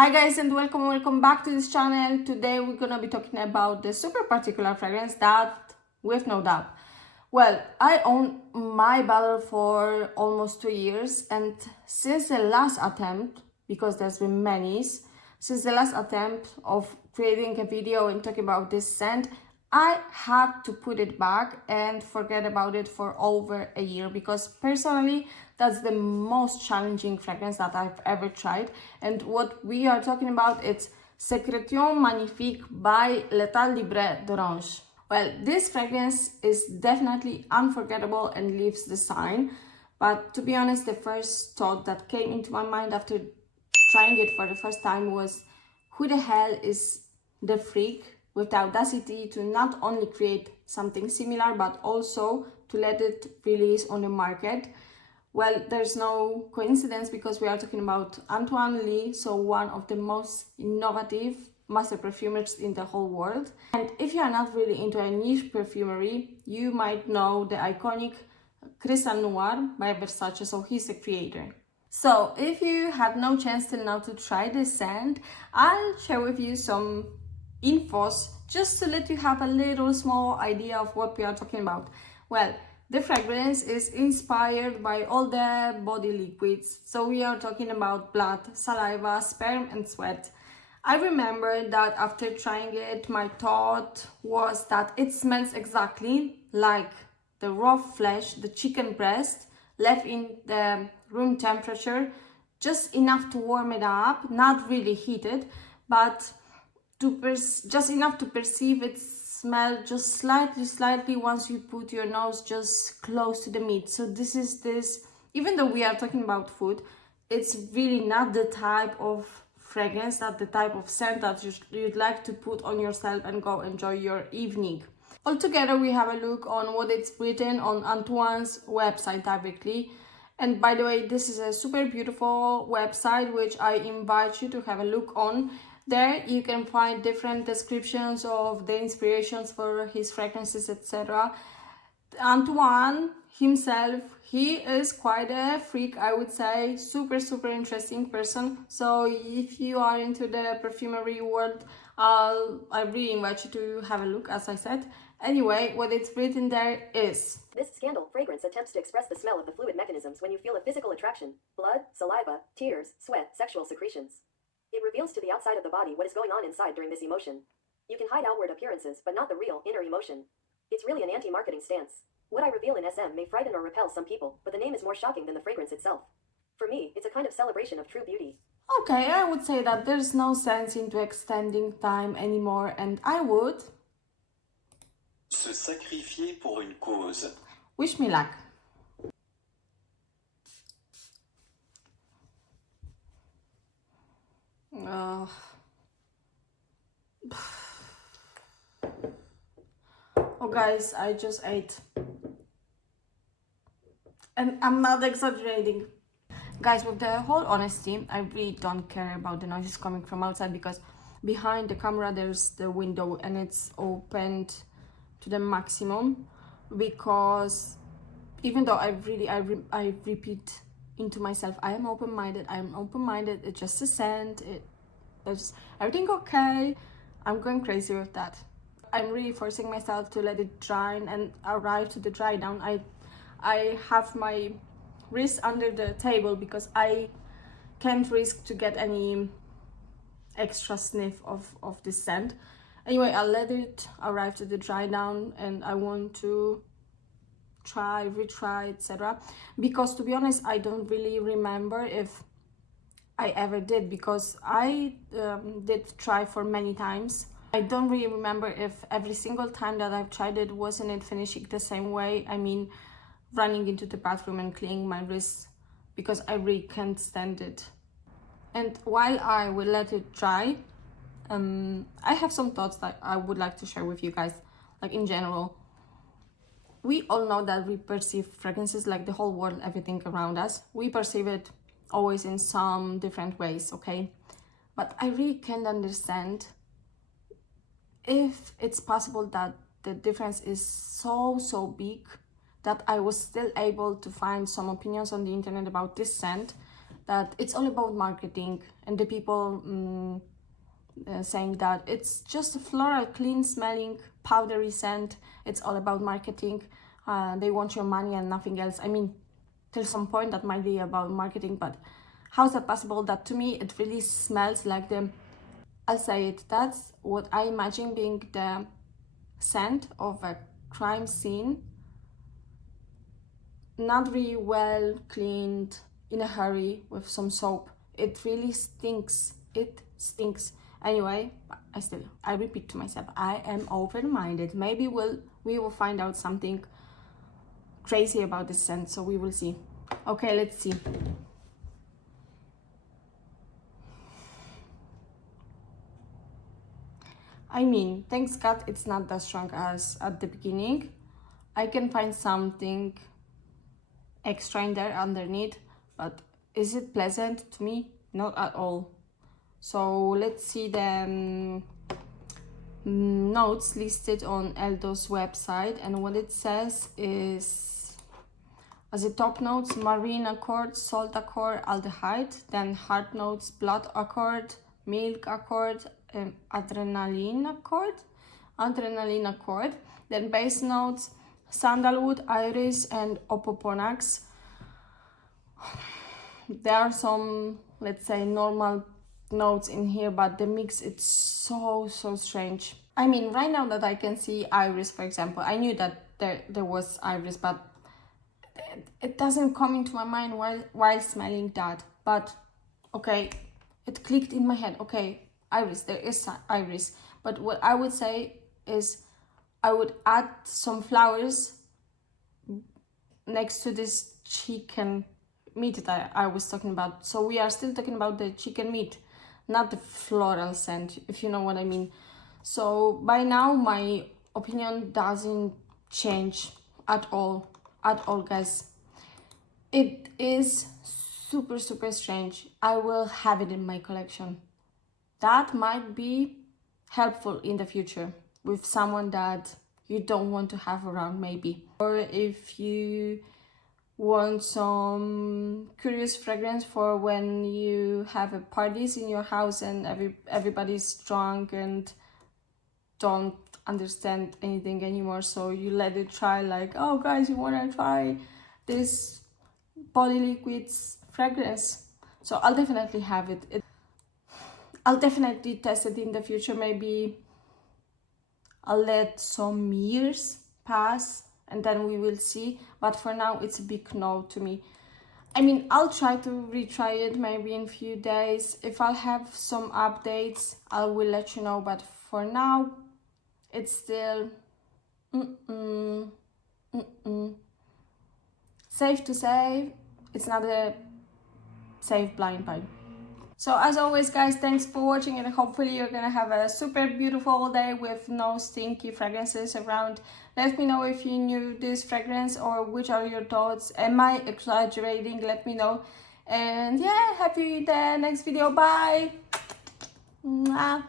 Hi guys, and welcome back to this channel. Today we're gonna be talking about the super particular fragrance that, with no doubt, well, I own my bottle for almost 2 years, and since the last attempt, because there's been many, since the last attempt of creating a video and talking about this scent, I had to put it back and forget about it for over a year, because personally that's the most challenging fragrance that I've ever tried. And what we are talking about, it's Secrétions Magnifiques by État Libre d'Orange. Well, this fragrance is definitely unforgettable and leaves the sign, but to be honest, the first thought that came into my mind after trying it for the first time was, who the hell is the freak with the audacity to not only create something similar but also to let it release on the market? Well, there's no coincidence, because we are talking about Antoine Lee, so one of the most innovative master perfumers in the whole world. And if you are not really into a niche perfumery, you might know the iconic Crystal Noir by Versace, so he's the creator. So if you had no chance till now to try this scent, I'll share with you some infos just to let you have a little small idea of what we are talking about. Well, the fragrance is inspired by all the body liquids, so we are talking about blood, saliva, sperm and sweat. I remember that after trying it, my thought was that it smells exactly like the raw flesh, the chicken breast, left in the room temperature, just enough to warm it up, not really heated, but just enough to perceive its smell just slightly once you put your nose just close to the meat. So this, even though we are talking about food, it's really not the type of fragrance, not the type of scent that you'd like to put on yourself and go enjoy your evening. Altogether, we have a look on what it's written on Antoine's website directly. And by the way, this is a super beautiful website which I invite you to have a look on. There you can find different descriptions of the inspirations for his fragrances, etc. Antoine himself, he is quite a freak, I would say. Super interesting person. So if you are into the perfumery world, I really invite you to have a look, as I said. Anyway, what it's written there is: this scandal fragrance attempts to express the smell of the fluid mechanisms when you feel a physical attraction: blood, saliva, tears, sweat, sexual secretions. It reveals to the outside of the body what is going on inside during this emotion. You can hide outward appearances, but not the real, inner emotion. It's really an anti-marketing stance. What I reveal in SM may frighten or repel some people, but the name is more shocking than the fragrance itself. For me, it's a kind of celebration of true beauty. Okay, I would say that there's no sense into extending time anymore, and I would se sacrifier pour une cause. Wish me luck. Oh guys, I just ate. And I'm not exaggerating. Guys, with the whole honesty, I really don't care about the noises coming from outside, because behind the camera there's the window and it's opened to the maximum. Because even though I repeat into myself, I am open-minded, it's just a scent, it's everything okay, I'm going crazy with that. I'm really forcing myself to let it dry and arrive to the dry down. I have my wrist under the table because I can't risk to get any extra sniff of this scent. Anyway, I'll let it arrive to the dry down, and I want to try, retry, etc. Because to be honest, I don't really remember if I ever did, because I did try for many times. I don't really remember if every single time that I've tried it, wasn't it finishing the same way. I mean, running into the bathroom and cleaning my wrists, because I really can't stand it. And while I will let it dry, I have some thoughts that I would like to share with you guys. Like, in general, we all know that we perceive fragrances, like the whole world, everything around us, we perceive it always in some different ways, okay? But I really can't understand if it's possible that the difference is so big that I was still able to find some opinions on the internet about this scent that it's all about marketing, and the people saying that it's just a floral, clean smelling, powdery scent. It's all about marketing. They want your money and nothing else. I mean, till some point that might be about marketing, but how's that possible? That to me it really smells like the, I'll say it, that's what I imagine being the scent of a crime scene, not really well cleaned, in a hurry with some soap. It really stinks. It stinks. Anyway, I repeat to myself, I am open-minded. Maybe we will find out something crazy about this scent, so we will see. Okay, let's see. I mean, thanks God it's not that strong as at the beginning. I can find something extra in there underneath, but is it pleasant to me? Not at all. So let's see the notes listed on Eldo's website, and what it says is, as a top notes, marine accord, salt accord, aldehyde, then heart notes, blood accord, milk accord, adrenaline accord, then base notes, sandalwood, iris, and opoponax. There are some, let's say, normal notes in here, but the mix, it's so strange. I mean, right now that I can see iris, for example, I knew that there was iris, but it doesn't come into my mind while smelling that. But okay, it clicked in my head. Okay, iris, there is iris. But what I would say is I would add some flowers next to this chicken meat that I was talking about. So we are still talking about the chicken meat, not the floral scent, if you know what I mean. So by now my opinion doesn't change at all, guys. It is super strange. I will have it in my collection. That might be helpful in the future with someone that you don't want to have around, maybe. Or if you want some curious fragrance for when you have a parties in your house and everybody's drunk and don't understand anything anymore, so you let it try, like, oh guys, you want to try this body liquids fragrance. So I'll definitely have it. I'll definitely test it in the future. Maybe I'll let some years pass and then we will see, but for now it's a big no to me. I mean, I'll try to retry it maybe in a few days. If I'll have some updates, I will let you know, but for now it's still safe to say it's not a safe blind buy. So as always, guys, thanks for watching, and hopefully you're gonna have a super beautiful day with no stinky fragrances around. Let me know if you knew this fragrance or which are your thoughts. Am I exaggerating? Let me know. And yeah, happy the next video. Bye. Mwah.